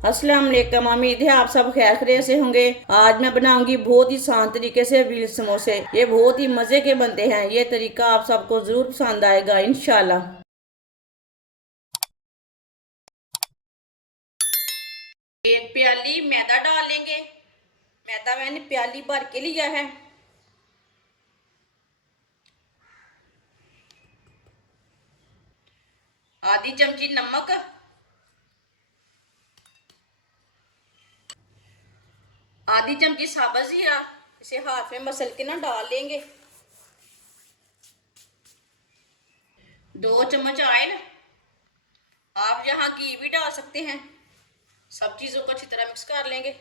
अस्सलाम वालेकुम। उम्मीद है आप सब खैर खैरियत से होंगे। आज मैं बनाऊंगी बहुत ही आसान तरीके से व्हील समोसे। ये बहुत ही मजे के बनते हैं। ये तरीका आप सबको जरूर पसंद आएगा इंशाल्लाह। एक प्याली मैदा डाल लेंगे। मैदा मैंने प्याली भर के लिया है। आधी चमची नमक, आधी चमची साबुत जीरा, इसे हाथ में मसल के ना डाल लेंगे। 2 चम्मच ऑयल, आप यहाँ घी भी डाल सकते हैं। सब चीजों को अच्छी तरह मिक्स कर लेंगे।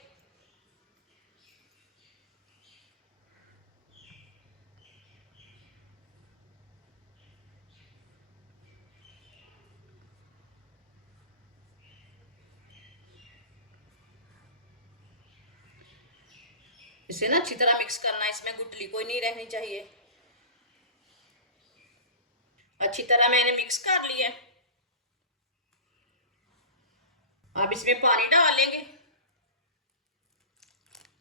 इसे ना अच्छी तरह मिक्स करना है, इसमें गुठली कोई नहीं रहनी चाहिए। अच्छी तरह मैंने मिक्स कर लिया। अब इसमें पानी डाल लेंगे।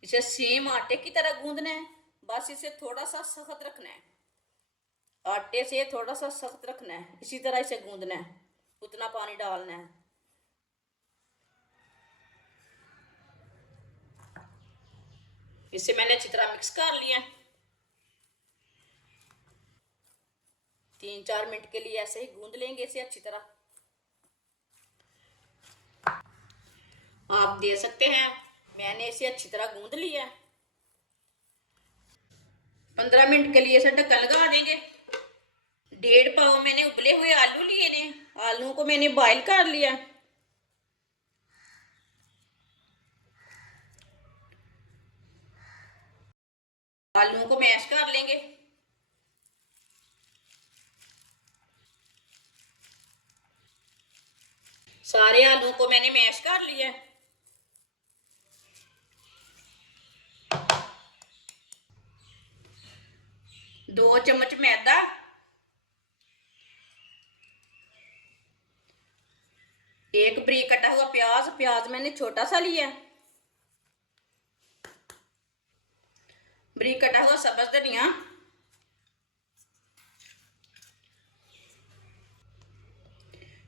इसे सेम आटे की तरह गूंदना है, बस इसे थोड़ा सा सख्त रखना है। आटे से थोड़ा सा सख्त रखना है, इसी तरह इसे गूंदना है, उतना पानी डालना है। इसे मैंने अच्छी तरह मिक्स कर लिया। 3-4 मिनट के लिए ऐसे ही गूंद लेंगे इसे अच्छी तरह। आप दे सकते हैं, मैंने इसे अच्छी तरह गूंद लिया। 15 मिनट के लिए इसे ढक्कन लगा देंगे। 1.5 पाव मैंने उबले हुए आलू लिए ने। आलू को मैंने बॉईल कर लिया। आलू को मैश कर लेंगे। सारे आलू को मैंने मैश कर लिया। दो चम्मच मैदा, एक बारीक कटा हुआ प्याज, प्याज मैंने छोटा सा लिया। बारीक कटा हुआ सब्ज धनिया,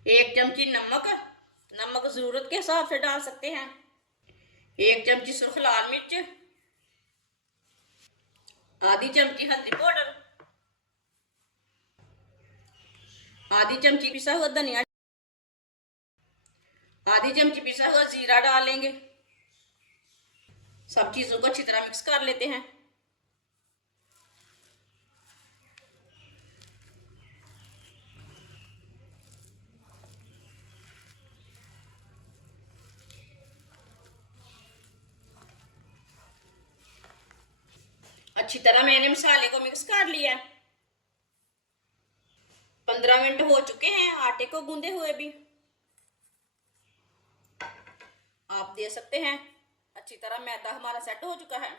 1 चमची नमक, नमक जरूरत के हिसाब से डाल सकते हैं। 1 चमची सुर्ख लाल मिर्च, आधी चमची हल्दी पाउडर, आधी चमची पिसा हुआ धनिया, आधी चमची पिसा हुआ जीरा डाल लेंगे। सब चीजों को अच्छी तरह मिक्स कर लेते हैं। अच्छी तरह मैंने मसाले को मिक्स कर लिया। 15 मिनट हो चुके हैं आटे को गूंदे हुए भी। आप दे सकते हैं, अच्छी तरह मैदा हमारा सेट हो चुका है।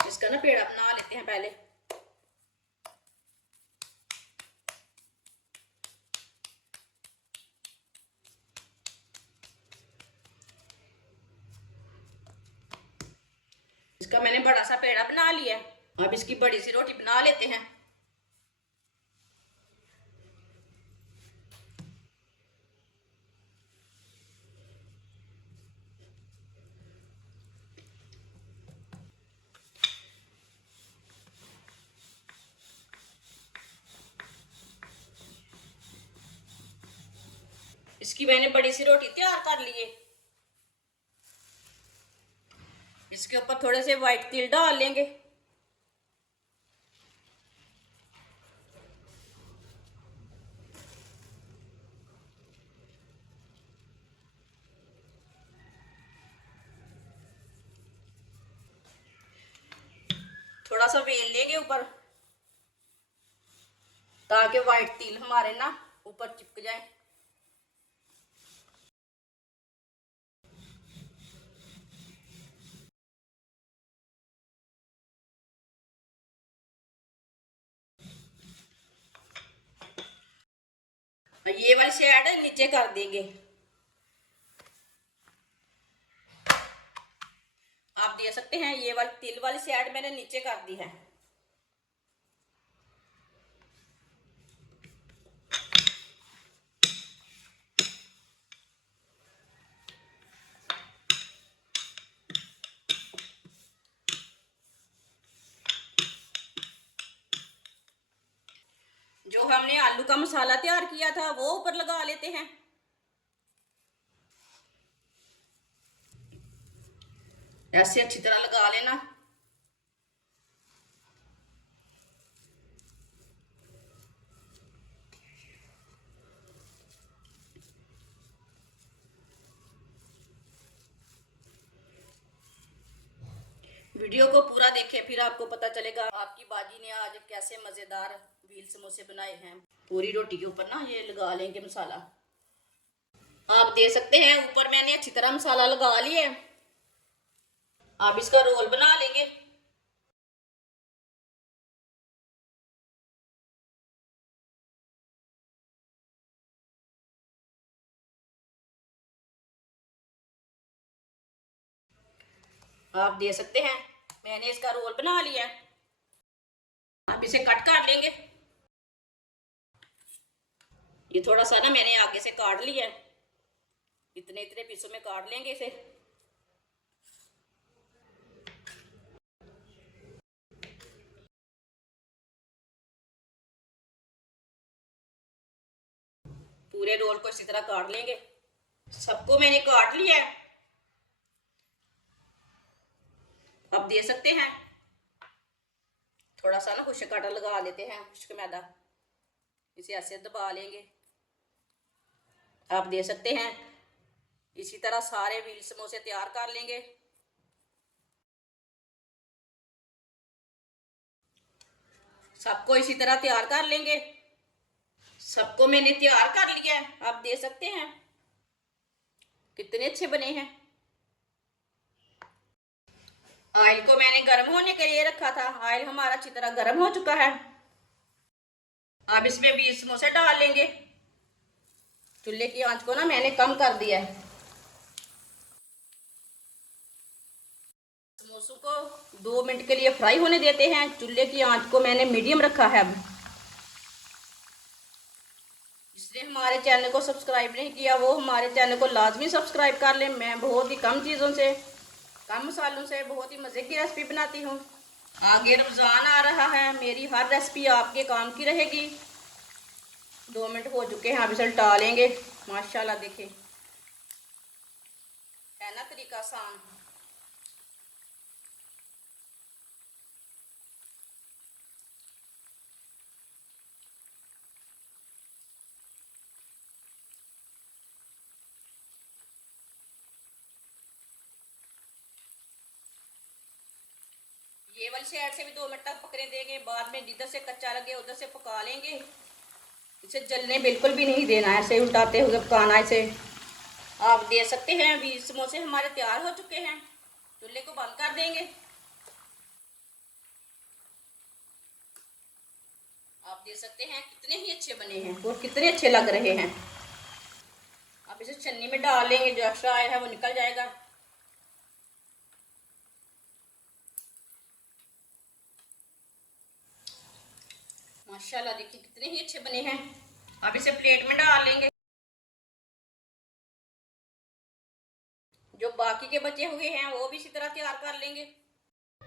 इसका ना पेड़ा बना लेते हैं पहले। इसका मैंने बड़ा सा पेड़ा बना लिया। अब इसकी बड़ी सी रोटी बना लेते हैं। इसकी मैंने बड़ी सी रोटी तैयार कर ली है। इसके ऊपर थोड़े से व्हाइट तिल डाल लेंगे। थोड़ा सा बेल लेंगे ऊपर, ताकि व्हाइट तिल हमारे ना ऊपर चिपक जाए। ये वाली साइड नीचे कर देंगे। आप देख सकते हैं ये वाली तिल वाली साइड मैंने नीचे कर दी है। जो हमने आलू का मसाला तैयार किया था वो ऊपर लगा लेते हैं। ऐसे अच्छी तरह लगा लेना। वीडियो को पूरा देखें, फिर आपको पता चलेगा आपकी बाजी ने आज कैसे मजेदार व्हील समोसे बनाए हैं। पूरी रोटी के ऊपर ना ये लगा लेंगे मसाला। आप देख सकते हैं ऊपर मैंने अच्छी तरह मसाला लगा लिया है। आप इसका रोल बना लेंगे। आप देख सकते हैं मैंने इसका रोल बना लिया है। आप इसे कट कर लेंगे। ये थोड़ा सा ना मैंने आगे से काट लिया है, इतने इतने पीसों में काट लेंगे इसे। पूरे रोल को इसी तरह काट लेंगे। सबको मैंने काट लिया है। आप देख सकते हैं थोड़ा सा ना खुश्क आटा लगा लेते हैं, खुश्क मैदा, इसे ऐसे दबा लेंगे। आप देख सकते हैं इसी तरह सारे व्हील समोसे तैयार कर लेंगे। सबको इसी तरह तैयार कर लेंगे। सबको मैंने तैयार कर लिया है। आप देख सकते हैं कितने अच्छे बने हैं। ऑयल को मैंने गर्म होने के लिए रखा था। ऑयल हमारा अच्छी तरह गर्म हो चुका है। अब इसमें 20 समोसे डाल लेंगे। चूल्हे की आंच को ना मैंने कम कर दिया है। समोसों को 2 मिनट के लिए फ्राई होने देते हैं। चूल्हे की आंच को मैंने मीडियम रखा है। अब जिसने हमारे चैनल को सब्सक्राइब नहीं किया वो हमारे चैनल को लाजमी सब्सक्राइब कर लें। मैं बहुत ही कम चीज़ों से, कम मसालों से बहुत ही मज़े की रेसिपी बनाती हूँ। आगे रमज़ान आ रहा है, मेरी हर रेसिपी आपके काम की रहेगी। 2 मिनट हो चुके हैं, अब इसे उल्टा लेंगे। माशाल्लाह देखें, है ना तरीका आसान। ये वाली साइड से भी 2 मिनट तक पकने देंगे। बाद में जिधर से कच्चा लगे उधर से पका लेंगे। इसे जलने बिल्कुल भी नहीं देना है, ऐसे उल्टाते हुए पकाना है इसे। आप देख सकते हैं 20 समोसे हमारे तैयार हो चुके हैं। चूल्हे को बंद कर देंगे। आप देख सकते हैं कितने ही अच्छे बने हैं और कितने अच्छे लग रहे हैं। आप इसे छन्नी में डाल लेंगे, जो एक्स्ट्रा आयल है वो निकल जाएगा। माशाल्लाह देखिए कितने ही अच्छे बने हैं। अब इसे प्लेट में डाल लेंगे। जो बाकी के बचे हुए हैं वो भी इसी तरह तैयार कर लेंगे।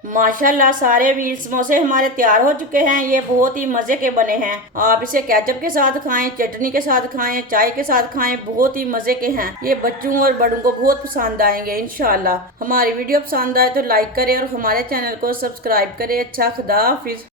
माशाल्लाह सारे व्हील समोसे हमारे तैयार हो चुके हैं। ये बहुत ही मज़े के बने हैं। आप इसे केचप के साथ खाएं, चटनी के साथ खाएं, चाय के साथ खाएं, बहुत ही मज़े के हैं। ये बच्चों और बड़ों को बहुत पसंद आएंगे इंशाल्लाह। हमारी वीडियो पसंद आए तो लाइक करें और हमारे चैनल को सब्सक्राइब करें। अच्छा, खुदा हाफिज।